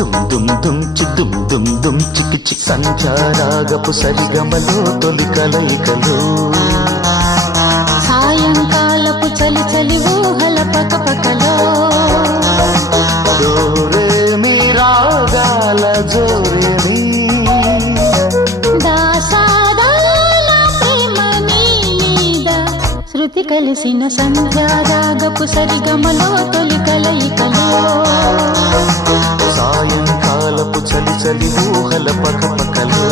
దుమ్ దుమ్ దుమ్ చి దుమ్ దుమ్ దుమ్ చికి చి సంచారాగపు సరిగమలో తొలి కలయికలో సాయంకాలపు చలి చలి ఊహల పకపకలో డోరే మీ రాగాల జోరేని దాసాదాల ప్రేమ నీ మీద శృతి కలిసిన సంధ్యారాగపు సరిగమలో తొలి కలయికలో సాయంకాలపు చలి చలి ఊహల పకపకలో